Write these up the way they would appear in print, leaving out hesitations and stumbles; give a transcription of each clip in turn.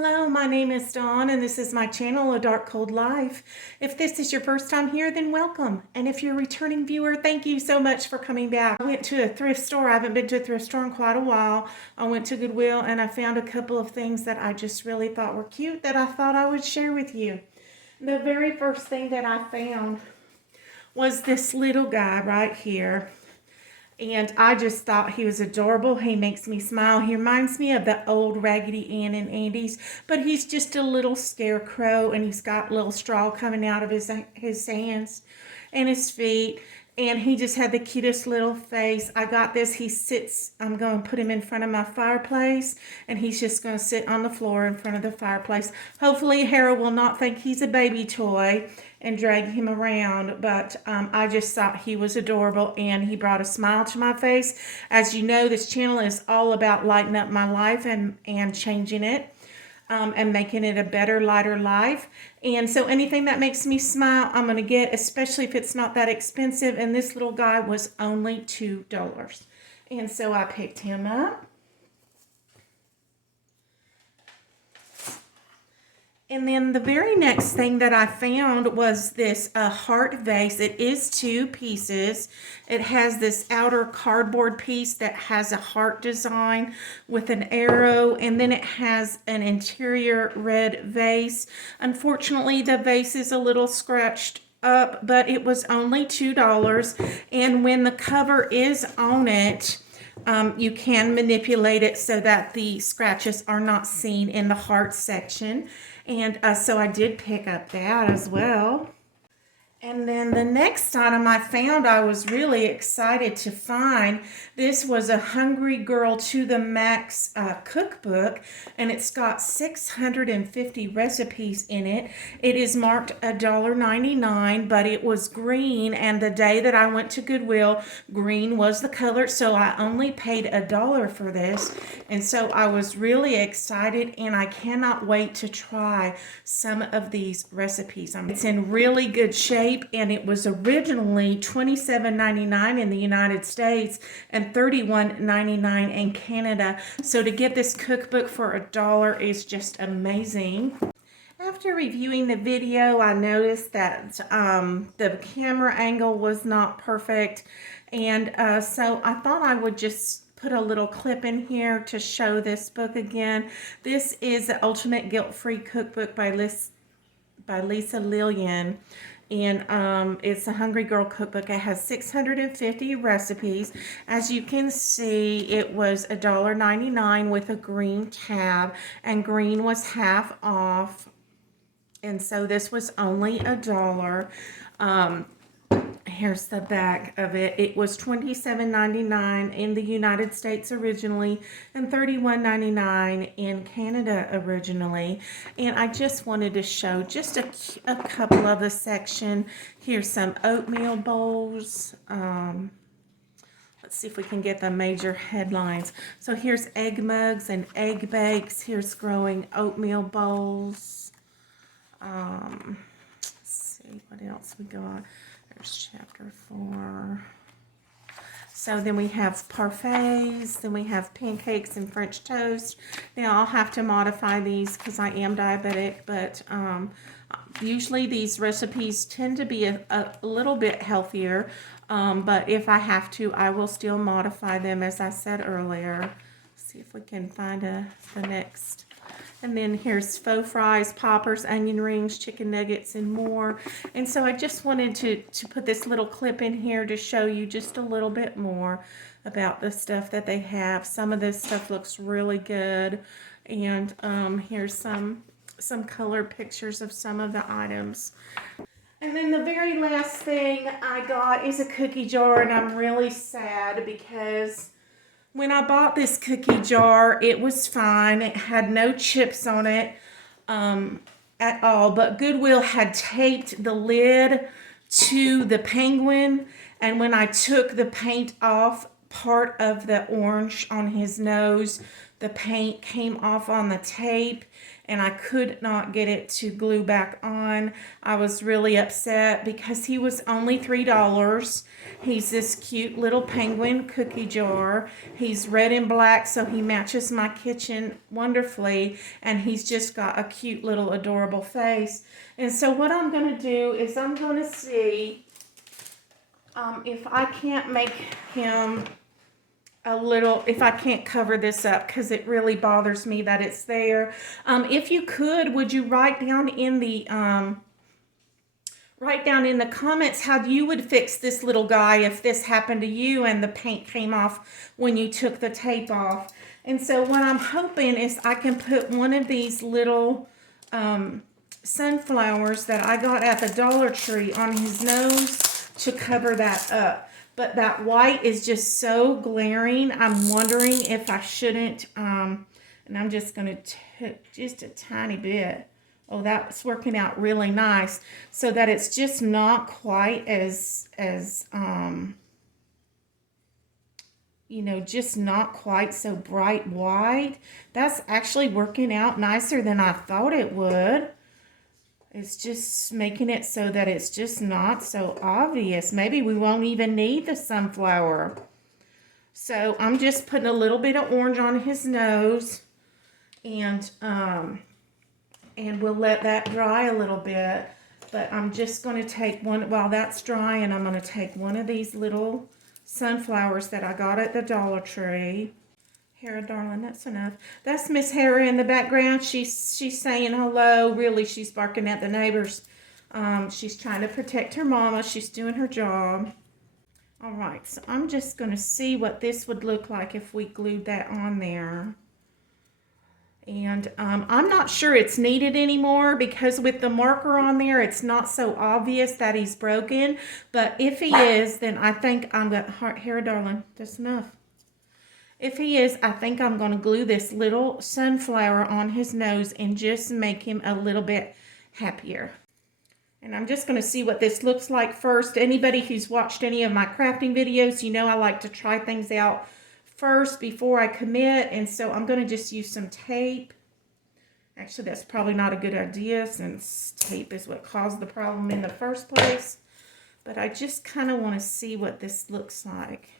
Hello, my name is Dawn and this is my channel, A Dark Cold Life. If this is your first time here, then welcome. And if you're a returning viewer, thank you so much for coming back. I went to a thrift store. I haven't been to a thrift store in quite a while. I went to Goodwill and I found a couple of things that I just really thought were cute that I thought I would share with you. The very first thing that I found was this little guy right here. And I just thought he was adorable. He makes me smile. He reminds me of the old Raggedy Ann and Andy's, but he's just a little scarecrow, and he's got little straw coming out of his hands and his feet. And he just had the cutest little face. I got this. He sits, I'm going to put him in front of my fireplace, and he's just going to sit on the floor in front of the fireplace. Hopefully, Harold will not think he's a baby toy and drag him around, but I just thought he was adorable, and he brought a smile to my face. As you know, this channel is all about lighting up my life and changing it. And making it a better, lighter life. And so anything that makes me smile, I'm going to get, especially if it's not that expensive. And this little guy was only $2. And so I picked him up. And then the very next thing that I found was this heart vase. It is 2 pieces. It has this outer cardboard piece that has a heart design with an arrow, and then it has an interior red vase. Unfortunately, the vase is a little scratched up, but it was only $2. And when the cover is on it, you can manipulate it so that the scratches are not seen in the heart section. And so I did pick up that as well. And then the next item I found, I was really excited to find. This was a Hungry Girl to the Max cookbook, and it's got 650 recipes in it. It is marked $1.99, but it was green, and the day that I went to Goodwill, green was the color, so I only paid $1 for this. And so I was really excited, and I cannot wait to try some of these recipes. It's in really good shape. And it was originally $27.99 in the United States and $31.99 in Canada. So to get this cookbook for $1 is just amazing. After reviewing the video, I noticed that the camera angle was not perfect. And so I thought I would just put a little clip in here to show this book again. This is the Ultimate Guilt-Free Cookbook by Lisa Lillian. And it's a Hungry Girl cookbook. It has 650 recipes. As you can see, it was $1.99 with a green tab, and green was half off. And so this was only $1. Here's the back of it. It was $27.99 in the United States originally and $31.99 in Canada originally. And I just wanted to show just a couple of the section. Here's some oatmeal bowls. Let's see if we can get the major headlines. So here's egg mugs and egg bakes. Here's growing oatmeal bowls. Let's see what else we got. There's chapter 4. So then we have parfaits, then we have pancakes and French toast. Now I'll have to modify these because I am diabetic, but usually these recipes tend to be a little bit healthier, but if I have to, I will still modify them as I said earlier. Let's see if we can find the next. And then here's faux fries, poppers, onion rings, chicken nuggets, and more. And so I just wanted to put this little clip in here to show you just a little bit more about the stuff that they have. Some of this stuff looks really good. And here's some color pictures of some of the items. And then the very last thing I got is a cookie jar, and I'm really sad because when I bought this cookie jar, it was fine. It had no chips on it at all, but Goodwill had taped the lid to the penguin, and when I took the paint off, part of the orange on his nose, the paint came off on the tape, and I could not get it to glue back on. I was really upset because he was only $3. He's this cute little penguin cookie jar. He's red and black, so he matches my kitchen wonderfully, and he's just got a cute little adorable face. And so what I'm going to do is I'm going to see if I can't make him if I can't cover this up, because it really bothers me that it's there. If you could, would you write down in the comments how you would fix this little guy if this happened to you and the paint came off when you took the tape off. And so what I'm hoping is I can put one of these little sunflowers that I got at the Dollar Tree on his nose to cover that up. But that white is just so glaring. I'm wondering if I shouldn't, and I'm just going to take just a tiny bit. Oh, that's working out really nice. So that it's just not quite as you know, just not quite so bright white. That's actually working out nicer than I thought it would. It's just making it so that it's just not so obvious. Maybe we won't even need the sunflower. So I'm just putting a little bit of orange on his nose, and we'll let that dry a little bit. But I'm just going to take one, while that's drying, I'm going to take one of these little sunflowers that I got at the Dollar Tree. Hera, darling, that's enough. That's Miss Hera in the background. She's saying hello. Really, she's barking at the neighbors. She's trying to protect her mama. She's doing her job. All right, so I'm just going to see what this would look like if we glued that on there. And I'm not sure it's needed anymore, because with the marker on there, it's not so obvious that he's broken. But if he is, then I think I'm going to, Hera, darling, that's enough. If he is, I think I'm going to glue this little sunflower on his nose and just make him a little bit happier. And I'm just going to see what this looks like first. Anybody who's watched any of my crafting videos, you know I like to try things out first before I commit. And so I'm going to just use some tape. Actually, that's probably not a good idea, since tape is what caused the problem in the first place. But I just kind of want to see what this looks like.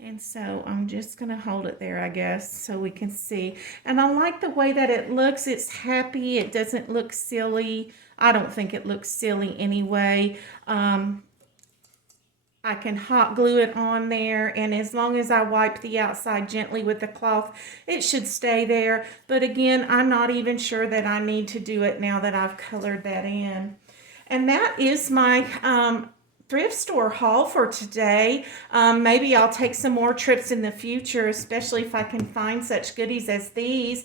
And so I'm just going to hold it there, I guess, so we can see. And I like the way that it looks. It's happy. It doesn't look silly. I don't think it looks silly anyway. I can hot glue it on there, and as long as I wipe the outside gently with the cloth, it should stay there. But again, I'm not even sure that I need to do it now that I've colored that in. And that is my thrift store haul for today. Maybe I'll take some more trips in the future, especially if I can find such goodies as these.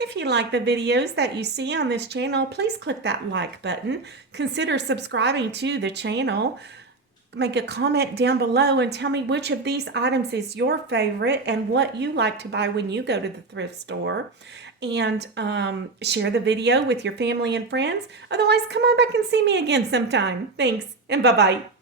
If you like the videos that you see on this channel, please click that like button. Consider subscribing to the channel. Make a comment down below and tell me which of these items is your favorite and what you like to buy when you go to the thrift store. And share the video with your family and friends. Otherwise, come on back and see me again sometime. Thanks, and bye-bye.